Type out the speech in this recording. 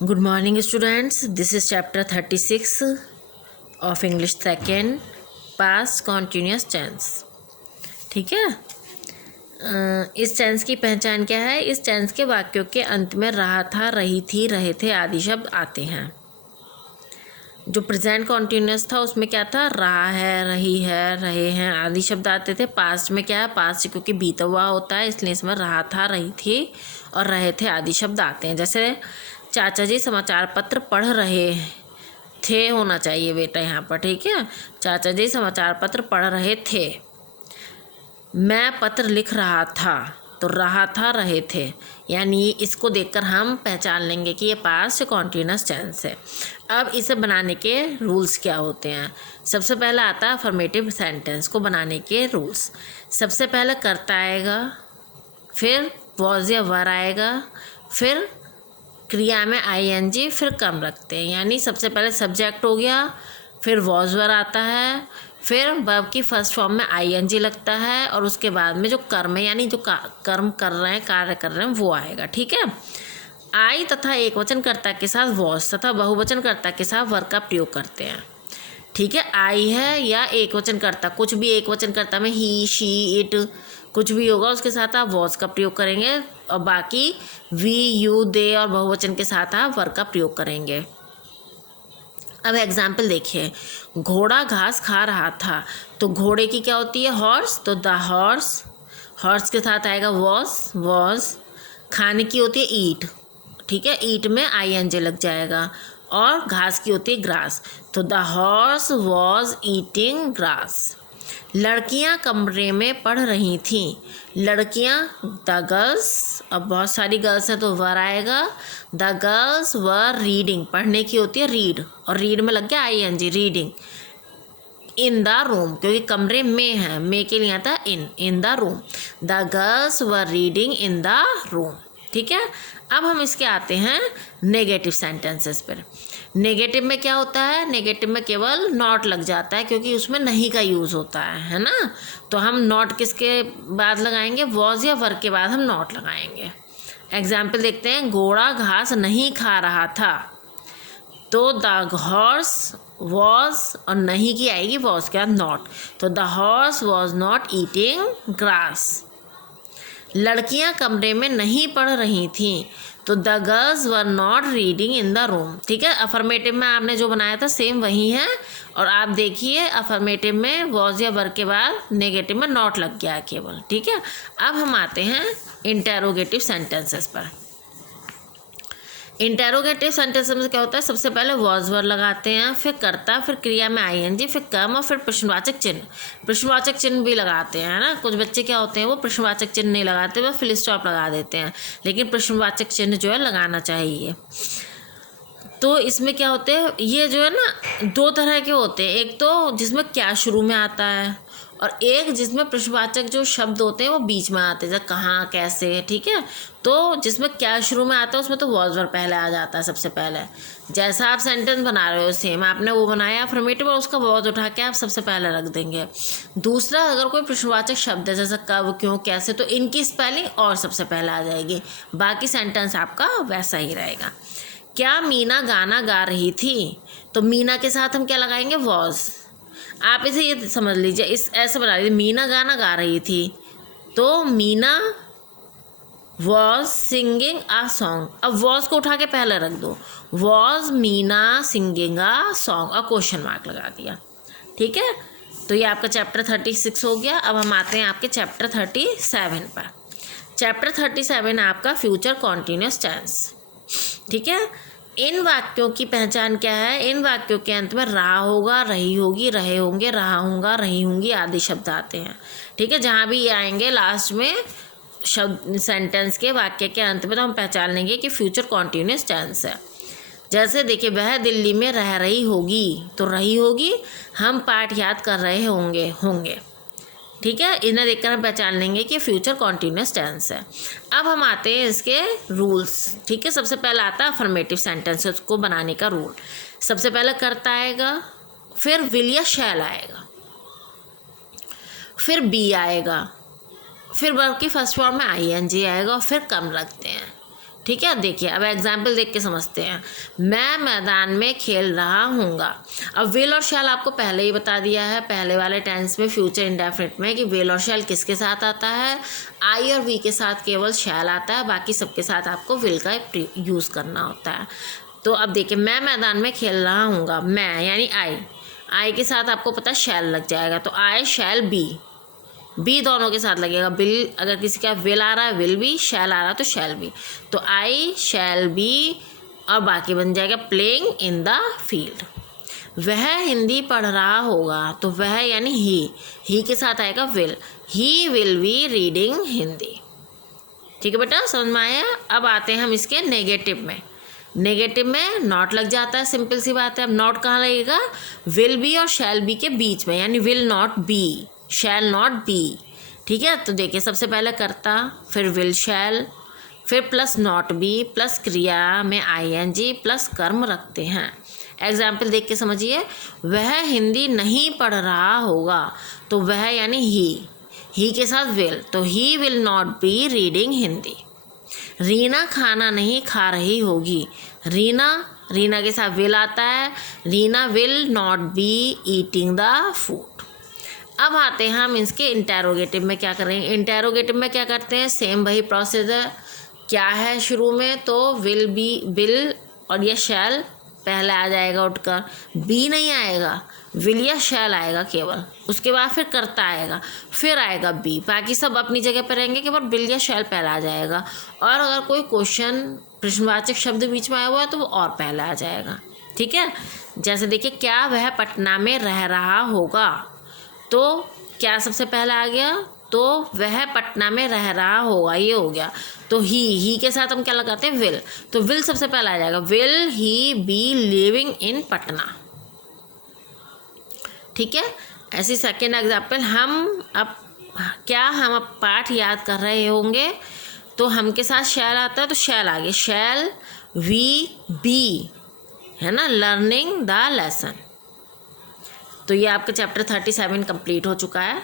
Good morning students, this is chapter 36 of English second past continuous tense. ठीक है। इस tense की पहचान क्या है? इस टेंस के वाक्यों के अंत में रहा था, रही थी, रहे थे आदि शब्द आते हैं। जो प्रेजेंट कॉन्टीन्यूस था उसमें क्या था? रहा है, रही है, रहे हैं आदि शब्द आते थे। पास्ट में क्या है? पास्ट क्योंकि बीता हुआ होता है इसलिए इसमें रहा था, रही थी और रहे थे आदि शब्द आते हैं। जैसे चाचा जी समाचार पत्र पढ़ रहे थे होना चाहिए बेटा यहाँ पर, ठीक है। चाचा जी समाचार पत्र पढ़ रहे थे। मैं पत्र लिख रहा था, तो रहा था, रहे थे, यानी इसको देखकर हम पहचान लेंगे कि ये पास्ट कॉन्टीन्यूअस टेंस है। अब इसे बनाने के रूल्स क्या होते हैं? सबसे पहला आता है अफर्मेटिव सेंटेंस को बनाने के रूल्स। सबसे पहले कर्ता आएगा, फिर वॉज या वर आएगा, फिर क्रिया में आईएनजी, फिर कम रखते हैं। यानी सबसे पहले सब्जेक्ट हो गया, फिर वॉज वर आता है, फिर वर्ब की फर्स्ट फॉर्म में आईएनजी लगता है और उसके बाद में जो कर्म है यानी जो कर्म कर रहे हैं, कार्य कर रहे हैं वो आएगा, ठीक है। आई तथा एकवचन कर्ता के साथ वॉज तथा बहुवचन कर्ता के साथ वर का प्रयोग करते हैं, ठीक है। आई है या एकवचन कर्ता, कुछ भी एकवचन कर्ता में ही, शी, इट कुछ भी होगा उसके साथ आप वॉज का प्रयोग करेंगे और बाकी वी, यू, दे और बहुवचन के साथ आप वर का प्रयोग करेंगे। अब एग्जाम्पल देखिए, घोड़ा घास खा रहा था, तो घोड़े की क्या होती है? हॉर्स, तो द हॉर्स, हॉर्स के साथ आएगा वॉज। खाने की होती है ईट, ठीक है, ईट में आईएनजी लग जाएगा। और घास की होती है ग्रास, तो the horse was eating grass. लड़कियां कमरे में पढ़ रही थीं, लड़कियां द गर्ल्स, अब बहुत सारी गर्ल्स हैं तो वर आएगा। द गर्ल्स वर रीडिंग, पढ़ने की होती है रीड और रीड में लग गया I N G, reading. In the room, क्योंकि कमरे में है, में के लिए आता है in the room. The girls were reading in the room, ठीक है। अब हम इसके आते हैं नेगेटिव सेंटेंसेस पर। नेगेटिव में क्या होता है? नेगेटिव में केवल नॉट लग जाता है क्योंकि उसमें नहीं का यूज़ होता है ना। तो हम नॉट किसके बाद लगाएंगे? वॉज या वर के बाद हम नॉट लगाएंगे। एग्जाम्पल देखते हैं, घोड़ा घास नहीं खा रहा था, तो द हॉर्स वॉज और नहीं की आएगी वॉज के बाद नॉट, तो the horse was not eating grass. लड़कियां कमरे में नहीं पढ़ रही थीं, तो the girls were not reading in the room, ठीक है। अफर्मेटिव में आपने जो बनाया था सेम वही है और आप देखिए अफर्मेटिव में वॉज या वर के बाद नेगेटिव में नॉट लग गया है केवल, ठीक है। अब हम आते हैं इंटेरोगेटिव सेंटेंसेस पर। इंटेरोगेटिव सेंटेंस में क्या होता है? सबसे पहले वॉज वर लगाते हैं, फिर कर्ता, फिर क्रिया में आईएनजी, फिर कर्म और फिर प्रश्नवाचक चिन्ह। प्रश्नवाचक चिन्ह भी लगाते हैं ना, कुछ बच्चे क्या होते हैं वो प्रश्नवाचक चिन्ह नहीं लगाते, वह फुल स्टॉप लगा देते हैं, लेकिन प्रश्नवाचक चिन्ह जो है लगाना चाहिए। तो इसमें क्या होते हैं, ये जो है ना दो तरह के होते हैं, एक तो जिसमें क्या शुरू में आता है और एक जिसमें प्रश्नवाचक जो शब्द होते हैं वो बीच में आते हैं, जैसे कहाँ, कैसे, ठीक है। तो जिसमें क्या शुरू में आता है उसमें तो वॉज वर पहले आ जाता है सबसे पहले। जैसा आप सेंटेंस बना रहे हो सेम आपने वो बनाया अफर्मेटिव और उसका वॉज उठा के आप सबसे पहले रख देंगे। दूसरा, अगर कोई प्रश्नवाचक शब्द है जैसे कब, क्यों, कैसे, तो इनकी स्पेलिंग और सबसे पहले आ जाएगी, बाकी सेंटेंस आपका वैसा ही रहेगा। क्या मीना गाना गा रही थी, तो मीना के साथ हम क्या लगाएंगे? वॉज। आप इसे ये समझ लीजिए, इस ऐसे बना लीजिए, मीना गाना गा रही थी, तो Meena was singing uh song. अब वॉज को उठा के पहले रख दो, was Meena singing uh song और क्वेश्चन मार्क लगा दिया, ठीक है। तो ये आपका चैप्टर 36 हो गया। अब हम आते हैं आपके चैप्टर 37 पर। चैप्टर 37 आपका फ्यूचर कॉन्टीन्यूअस टेंस, ठीक है। इन वाक्यों की पहचान क्या है? इन वाक्यों के अंत में रहा होगा, रही होगी, रहे होंगे, रहा होगा, रही होंगी आदि शब्द आते हैं, ठीक है। जहाँ भी ये आएंगे लास्ट में शब्द सेंटेंस के वाक्य के अंत में, तो हम पहचान लेंगे कि फ्यूचर कॉन्टीन्यूअस टेंस है। जैसे देखिए, वह दिल्ली में रह रही होगी, तो रही होगी हम पाठ याद कर रहे होंगे, ठीक है। इन्हें देखकर हम पहचान लेंगे कि फ्यूचर कॉन्टीन्यूअस टेंस है। अब हम आते हैं इसके रूल्स, ठीक है। सबसे पहला आता है अफर्मेटिव सेंटेंस को बनाने का रूल। सबसे पहले कर्ता आएगा, फिर विल या शैल आएगा, फिर बी आएगा, फिर वर्ब की फर्स्ट फॉर्म में आईएनजी आएगा और फिर कम रखते हैं, ठीक है, देखिए अब एग्जाम्पल देख के समझते हैं। मैं मैदान में खेल रहा हूँगा। अब विल और शैल आपको पहले ही बता दिया है, पहले वाले टेंस में फ्यूचर इंडेफिनिट में, कि विल और शैल किसके साथ आता है, आई और वी के साथ केवल शैल आता है, बाकी सबके साथ आपको विल का यूज़ करना होता है। तो अब देखिए मैं मैदान में खेल रहा हूँगा, मैं यानी आई के साथ आपको पता है शैल लग जाएगा, तो आई शैल बी दोनों के साथ लगेगा। बिल अगर किसी का विल आ रहा है विल बी, शैल आ रहा है तो शैल बी, तो आई शैल बी, और बाकी बन जाएगा प्लेइंग इन द फील्ड। वह हिंदी पढ़ रहा होगा, तो वह यानी ही के साथ आएगा will, he will be reading Hindi. ठीक है बेटा, समझ में आया। अब आते हैं हम इसके नेगेटिव में। नेगेटिव में नॉट लग जाता है, सिंपल सी बात है। अब नॉट कहाँ लगेगा, विल बी और शैल बी के बीच में, यानी will not be, shall not be. ठीक है, तो देखिए सबसे पहले कर्ता, फिर विल शैल, फिर प्लस नॉट बी, प्लस क्रिया में ING, प्लस कर्म रखते हैं। एग्जाम्पल देख के समझिए। वह हिंदी नहीं पढ़ रहा होगा, तो वह यानी ही के साथ विल, तो he will not be reading Hindi. Reena खाना नहीं खा रही होगी, रीना के साथ विल आता है, Reena will not be eating the food. अब आते हैं हम इसके इंटेरोगेटिव में क्या करेंगे। इंटेरोगेटिव में क्या करते हैं, सेम वही प्रोसेस है। क्या है शुरू में, तो विल और ये शैल पहले आ जाएगा उठकर, बी नहीं आएगा, विल या शैल आएगा केवल, उसके बाद फिर कर्ता आएगा, फिर आएगा बी, बाकी सब अपनी जगह पर रहेंगे, केवल विल या शैल पहले आ जाएगा। और अगर कोई क्वेश्चन प्रश्नवाचक शब्द बीच में आया हुआ है तो वो और पहले आ जाएगा। ठीक है, जैसे देखिए क्या वह पटना में रह रहा होगा, तो क्या सबसे पहले आ गया, तो वह पटना में रह रहा होगा, ये हो गया। तो ही के साथ हम क्या लगाते हैं, विल, तो विल सबसे पहले आ जाएगा, will he B living in Patna. ठीक है, ऐसी सेकेंड एग्जाम्पल। हम अब पाठ याद कर रहे होंगे, तो हम के साथ शैल आता है, तो शैल आगे, शैल वी बी, है ना, लर्निंग द लेसन। तो ये आपका चैप्टर 37 कंप्लीट हो चुका है।